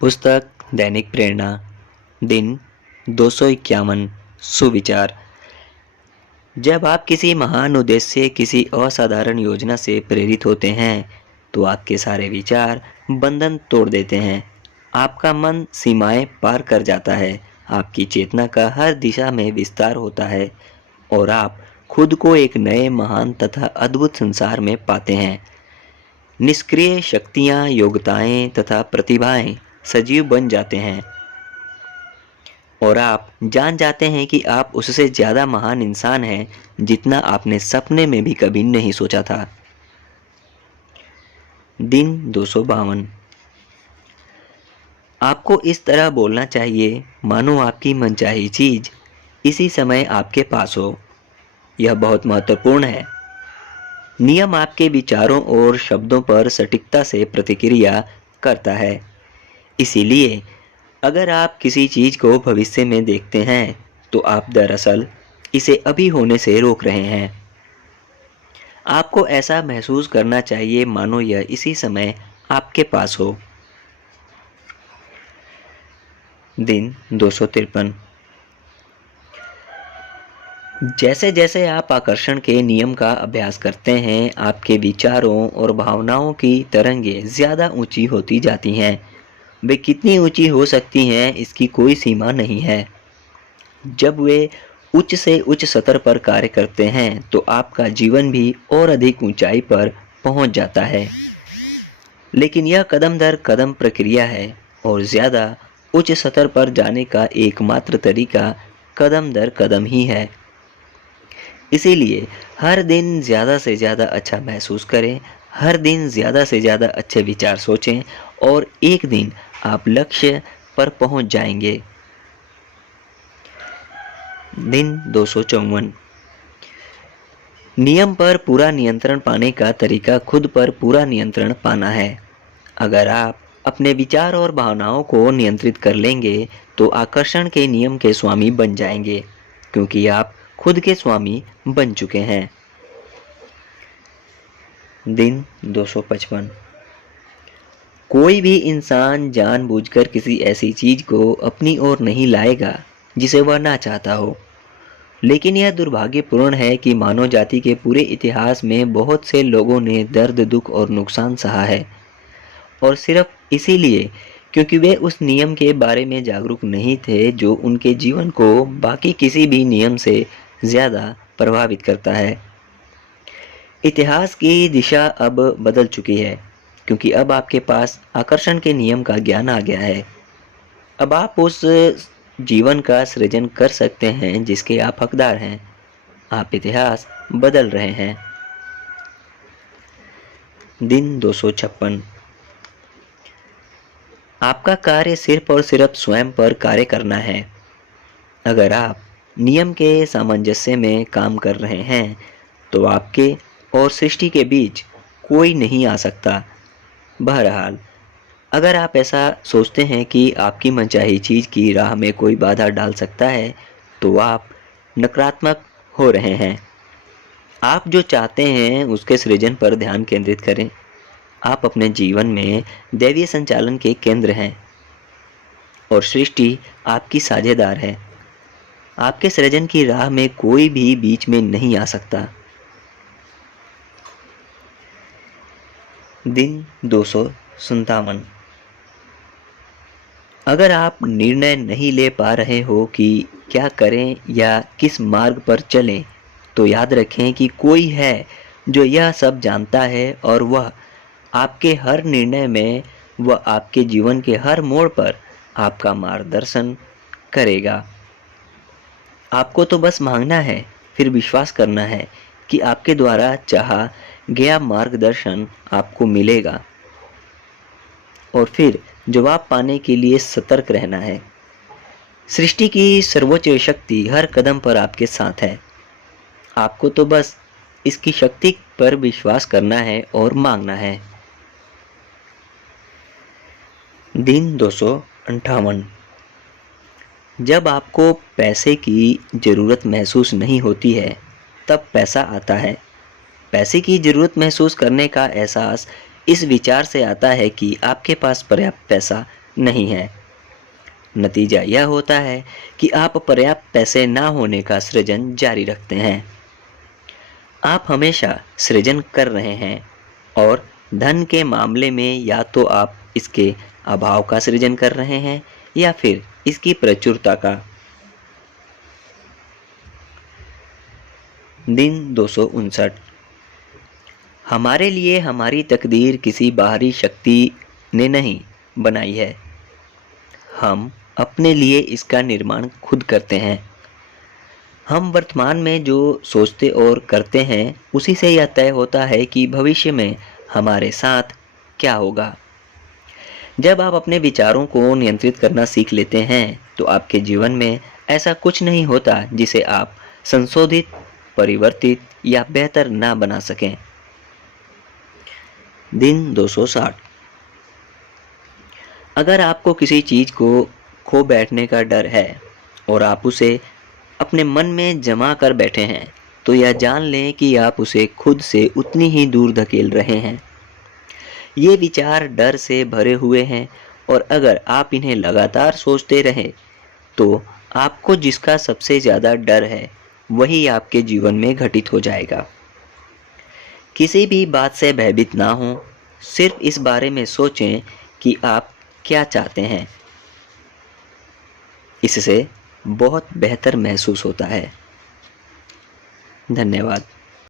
पुस्तक दैनिक प्रेरणा, दिन 251। सुविचार। जब आप किसी महान उद्देश्य से, किसी असाधारण योजना से प्रेरित होते हैं, तो आपके सारे विचार बंधन तोड़ देते हैं। आपका मन सीमाएं पार कर जाता है, आपकी चेतना का हर दिशा में विस्तार होता है और आप खुद को एक नए महान तथा अद्भुत संसार में पाते हैं। निष्क्रिय शक्तियां, योग्यताएं तथा प्रतिभाएं सजीव बन जाते हैं और आप जान जाते हैं कि आप उससे ज़्यादा महान इंसान हैं जितना आपने सपने में भी कभी नहीं सोचा था। दिन 252। आपको इस तरह बोलना चाहिए मानो आपकी मनचाही चीज इसी समय आपके पास हो। यह बहुत महत्वपूर्ण है। नियम आपके विचारों और शब्दों पर सटीकता से प्रतिक्रिया करता है। इसीलिए अगर आप किसी चीज को भविष्य में देखते हैं, तो आप दरअसल इसे अभी होने से रोक रहे हैं। आपको ऐसा महसूस करना चाहिए मानो यह इसी समय आपके पास हो। दिन 253। जैसे जैसे आप आकर्षण के नियम का अभ्यास करते हैं, आपके विचारों और भावनाओं की तरंगें ज़्यादा ऊंची होती जाती हैं। वे कितनी ऊंची हो सकती हैं, इसकी कोई सीमा नहीं है। जब वे उच्च से उच्च स्तर पर कार्य करते हैं, तो आपका जीवन भी और अधिक ऊंचाई पर पहुंच जाता है। लेकिन यह कदम दर कदम प्रक्रिया है और ज़्यादा उच्च स्तर पर जाने का एकमात्र तरीका कदम दर कदम ही है। इसीलिए हर दिन ज़्यादा से ज़्यादा अच्छा महसूस करें, हर दिन ज़्यादा से ज़्यादा अच्छे विचार सोचें और एक दिन आप लक्ष्य पर पहुंच जाएंगे। दिन 254। नियम पर पूरा नियंत्रण पाने का तरीका खुद पर पूरा नियंत्रण पाना है। अगर आप अपने विचार और भावनाओं को नियंत्रित कर लेंगे, तो आकर्षण के नियम के स्वामी बन जाएंगे, क्योंकि आप खुद के स्वामी बन चुके हैं। दिन 255। कोई भी इंसान जानबूझकर किसी ऐसी चीज को अपनी ओर नहीं लाएगा जिसे वह ना चाहता हो। लेकिन यह दुर्भाग्यपूर्ण है कि मानव जाति के पूरे इतिहास में बहुत से लोगों ने दर्द, दुख और नुकसान सहा है, और सिर्फ इसीलिए क्योंकि वे उस नियम के बारे में जागरूक नहीं थे जो उनके जीवन को बाकी किसी भी नियम से ज़्यादा प्रभावित करता है। इतिहास की दिशा अब बदल चुकी है, क्योंकि अब आपके पास आकर्षण के नियम का ज्ञान आ गया है। अब आप उस जीवन का सृजन कर सकते हैं जिसके आप हकदार हैं। आप इतिहास बदल रहे हैं। दिन 256। आपका कार्य सिर्फ और सिर्फ स्वयं पर कार्य करना है। अगर आप नियम के सामंजस्य में काम कर रहे हैं, तो आपके और सृष्टि के बीच कोई नहीं आ सकता। बहरहाल, अगर आप ऐसा सोचते हैं कि आपकी मनचाही चीज़ की राह में कोई बाधा डाल सकता है, तो आप नकारात्मक हो रहे हैं। आप जो चाहते हैं उसके सृजन पर ध्यान केंद्रित करें। आप अपने जीवन में दैवीय संचालन के केंद्र हैं और सृष्टि आपकी साझेदार है। आपके सृजन की राह में कोई भी बीच में नहीं आ सकता। दिन 257। अगर आप निर्णय नहीं ले पा रहे हो कि क्या करें या किस मार्ग पर चलें, तो याद रखें कि कोई है जो यह सब जानता है और वह आपके हर निर्णय में, वह आपके जीवन के हर मोड़ पर आपका मार्गदर्शन करेगा। आपको तो बस मांगना है, फिर विश्वास करना है कि आपके द्वारा चाहा गया मार्गदर्शन आपको मिलेगा, और फिर जवाब पाने के लिए सतर्क रहना है। सृष्टि की सर्वोच्च शक्ति हर कदम पर आपके साथ है। आपको तो बस इसकी शक्ति पर विश्वास करना है और मांगना है। दिन 258। जब आपको पैसे की ज़रूरत महसूस नहीं होती है, तब पैसा आता है। पैसे की ज़रूरत महसूस करने का एहसास इस विचार से आता है कि आपके पास पर्याप्त पैसा नहीं है। नतीजा यह होता है कि आप पर्याप्त पैसे ना होने का सृजन जारी रखते हैं। आप हमेशा सृजन कर रहे हैं और धन के मामले में या तो आप इसके अभाव का सृजन कर रहे हैं या फिर इसकी प्रचुरता का। दिन 259। हमारे लिए हमारी तकदीर किसी बाहरी शक्ति ने नहीं बनाई है, हम अपने लिए इसका निर्माण खुद करते हैं। हम वर्तमान में जो सोचते और करते हैं उसी से यह तय होता है कि भविष्य में हमारे साथ क्या होगा। जब आप अपने विचारों को नियंत्रित करना सीख लेते हैं तो आपके जीवन में ऐसा कुछ नहीं होता जिसे आप संशोधित, परिवर्तित या बेहतर ना बना सकें। दिन 260। अगर आपको किसी चीज को खो बैठने का डर है और आप उसे अपने मन में जमा कर बैठे हैं तो यह जान लें कि आप उसे खुद से उतनी ही दूर धकेल रहे हैं। ये विचार डर से भरे हुए हैं और अगर आप इन्हें लगातार सोचते रहें तो आपको जिसका सबसे ज़्यादा डर है वही आपके जीवन में घटित हो जाएगा। किसी भी बात से भयभीत ना हो, सिर्फ इस बारे में सोचें कि आप क्या चाहते हैं। इससे बहुत बेहतर महसूस होता है। धन्यवाद।